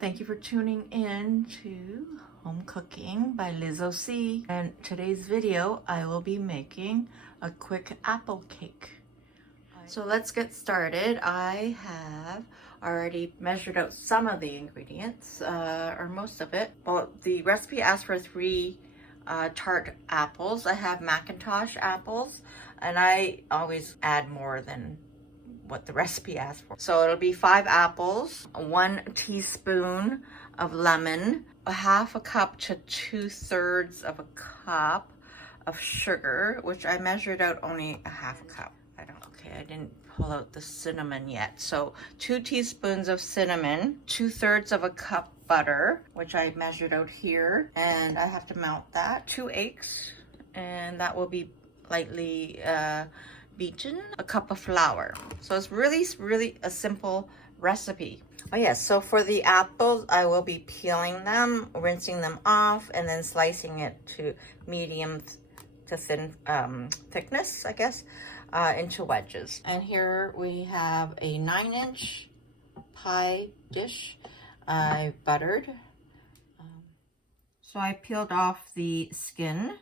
Thank you for tuning in to Home Cooking by Liz OC. And today's video, I will be making a quick apple cake. So let's get started. I have already measured out some of the ingredients, or most of it. Well, the recipe asks for 3 tart apples. I have Macintosh apples, and I always add more than what the recipe asks for. So it'll be 5 apples, 1 teaspoon of lemon, a 1/2 cup to 2/3 of a cup of sugar, which I measured out only a 1/2 cup. I didn't pull out the cinnamon yet. So 2 teaspoons of cinnamon, 2/3 of a cup butter, which I measured out here, and I have to melt that. 2 eggs, and that will be lightly beaten, a cup of flour. So it's really a simple recipe. Oh yes, so for the apples, I will be peeling them, rinsing them off, and then slicing it to medium to thin thickness, I guess, into wedges. And here we have a 9-inch pie dish I buttered. So I peeled off the skin,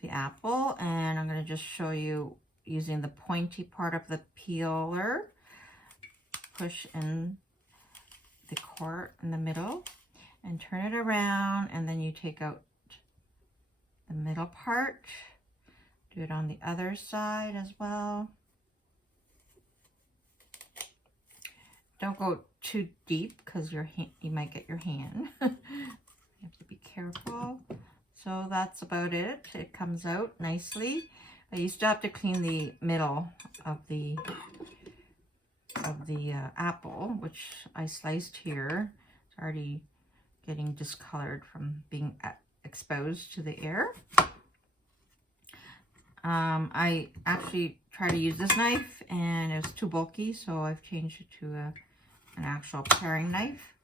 the apple, and I'm going to just show you using the pointy part of the peeler. Push in the core in the middle and turn it around, and then you take out the middle part. Do it on the other side as well. Don't go too deep because you might get your hand. You have to be careful. So that's about it. It comes out nicely. You still have to clean the middle of the apple, which I sliced here. It's already getting discolored from being exposed to the air. I actually tried to use this knife and it was too bulky, so I've changed it to an actual paring knife.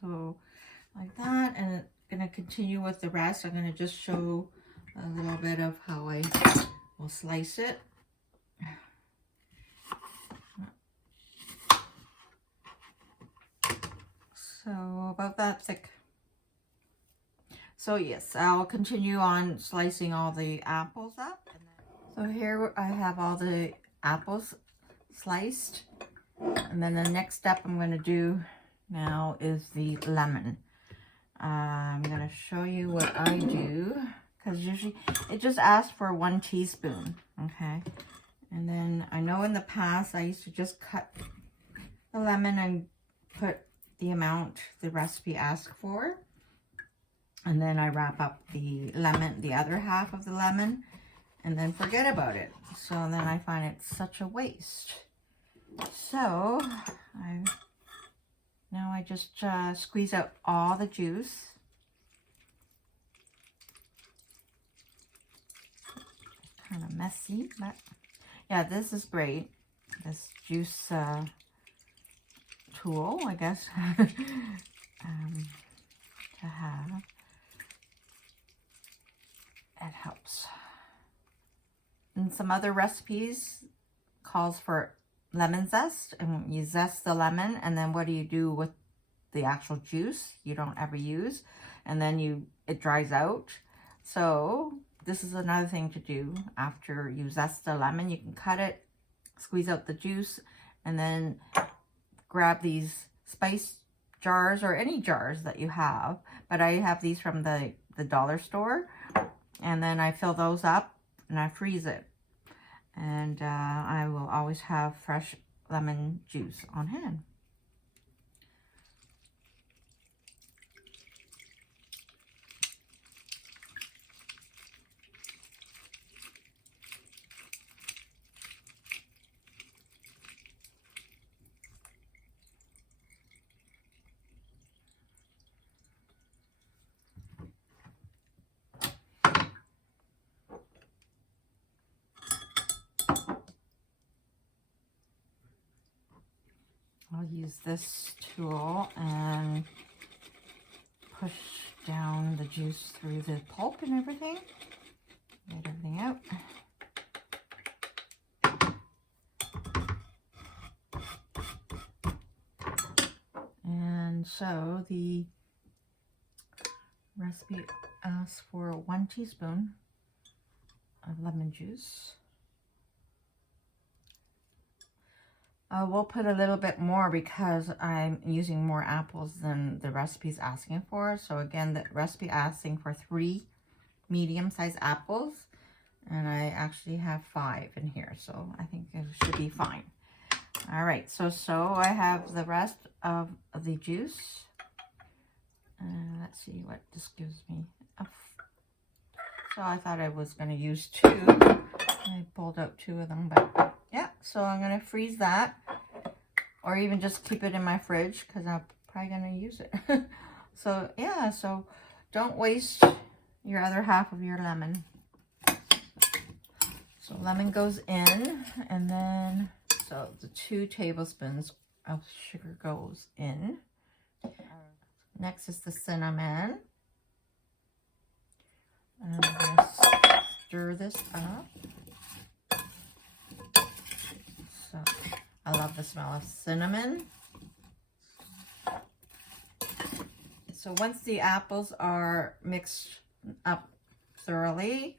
So like that, and I'm going to continue with the rest. I'm going to just show a little bit of how I will slice it. So about that thick. So yes, I'll continue on slicing all the apples up. So here I have all the apples sliced, and then the next step I'm going to do now is the lemon. I'm going to show you what I do, because usually it just asks for 1 teaspoon, okay? And then I know in the past I used to just cut the lemon and put the amount the recipe asks for, and then I wrap up the lemon, the other half of the lemon, and then forget about it. So then I find it such a waste. So now I just squeeze out all the juice. Kind of messy, but yeah, this is great. This juice tool, I guess, to have. It helps. And some other recipes calls for lemon zest, and you zest the lemon, and then what do you do with the actual juice you don't ever use, and then it dries out. So this is another thing to do. After you zest the lemon, you can cut it, squeeze out the juice, and then grab these spice jars or any jars that you have, but I have these from the dollar store, and then I fill those up and I freeze it. And I will always have fresh lemon juice on hand. I'll use this tool and push down the juice through the pulp and everything. Get everything out. And so the recipe asks for 1 teaspoon of lemon juice. We'll put a little bit more because I'm using more apples than the recipe's asking for. So again, the recipe asking for 3 medium-sized apples, and I actually have 5 in here, so I think it should be fine. All right, so I have the rest of the juice. Let's see what this gives me. So I thought I was going to use 2. I pulled out 2 of them, but yeah, so I'm going to freeze that, or even just keep it in my fridge because I'm probably going to use it. So yeah, so don't waste your other half of your lemon. So lemon goes in, and then so the 2 tablespoons of sugar goes in. Next is the cinnamon. And I'm going to stir this up. So I love the smell of cinnamon. So once the apples are mixed up thoroughly,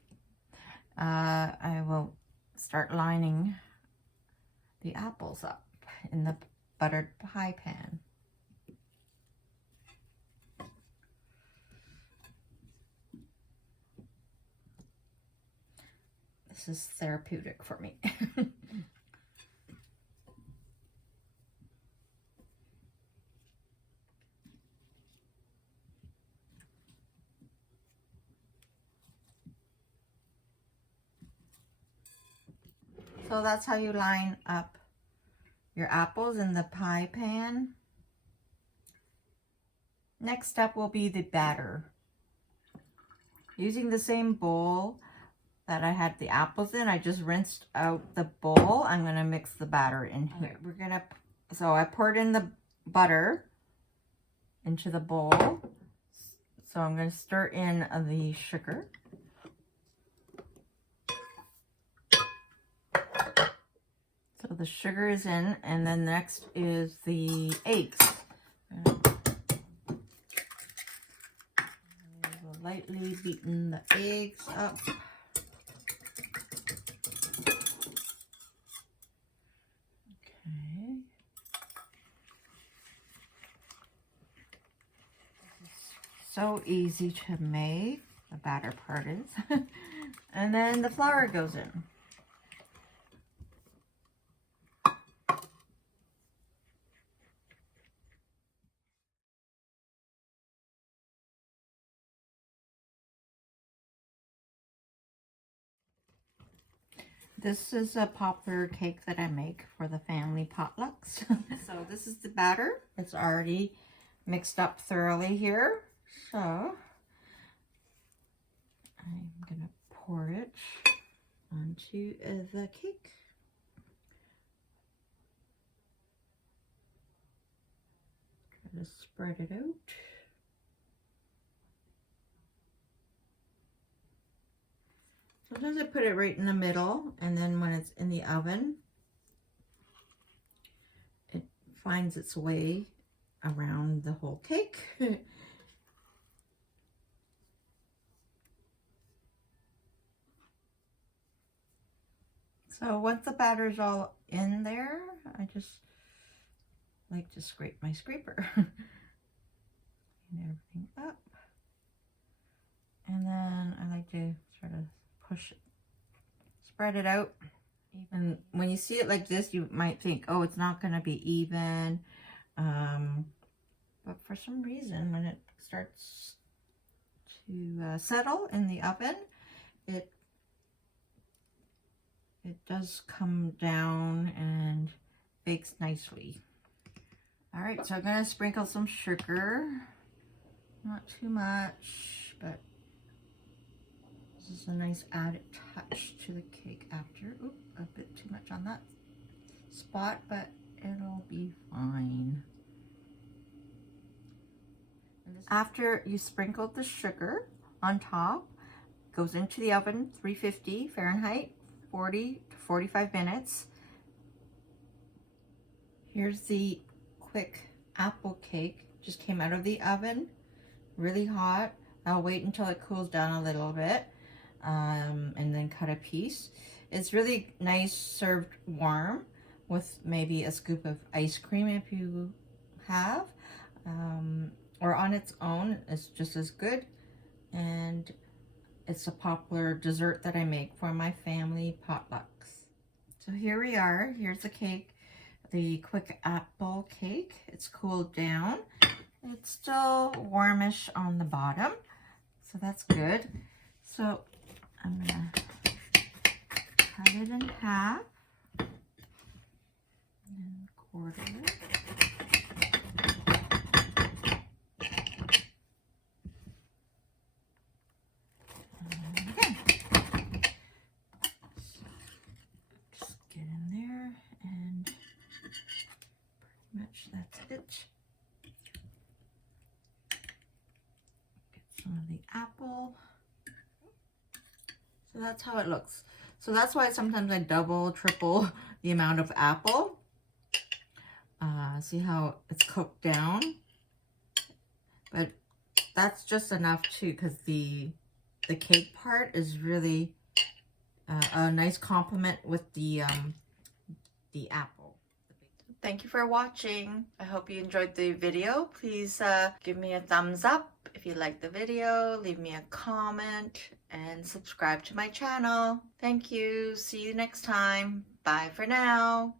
I will start lining the apples up in the buttered pie pan. This is therapeutic for me. So that's how you line up your apples in the pie pan. Next step will be the batter. Using the same bowl that I had the apples in, I just rinsed out the bowl. I'm gonna mix the batter in here. So I poured in the butter into the bowl. So I'm gonna stir in the sugar. So the sugar is in, and then next is the eggs. Lightly beaten the eggs up. Okay. This is so easy to make. The batter part is. And then the flour goes in. This is a popular cake that I make for the family potlucks. So this is the batter. It's already mixed up thoroughly here. So I'm gonna pour it onto the cake. Try to spread it out. Sometimes I put it right in the middle, and then when it's in the oven, it finds its way around the whole cake. So once the batter's all in there, I just like to scrape my scraper. Clean everything up. And then I like to sort of push it, spread it out. Even when you see it like this, you might think, oh, it's not going to be even. But for some reason, when it starts to settle in the oven, it does come down and bakes nicely. All right, so I'm going to sprinkle some sugar. Not too much, but this is a nice added touch to the cake after. Oop, a bit too much on that spot, but It'll be fine. After you sprinkled the sugar on top, goes into the oven, 350 Fahrenheit, 40 to 45 minutes. Here's the quick apple cake. Just came out of the oven, really hot. I'll wait until it cools down a little bit and then cut a piece. It's really nice served warm with maybe a scoop of ice cream if you have, or on its own, it's just as good. And it's a popular dessert that I make for my family potlucks. So here we are. Here's the cake, the quick apple cake. It's cooled down. It's still warmish on the bottom, so that's good. So I'm gonna cut it in half and quarter it. That's it. Get some of the apple. So that's how it looks. So that's why sometimes I double, triple the amount of apple. See how it's cooked down? But that's just enough too, because the cake part is really a nice complement with the apple. Thank you for watching. I hope you enjoyed the video. Please give me a thumbs up if you liked the video. Leave me a comment and subscribe to my channel. Thank you. See you next time. Bye for now.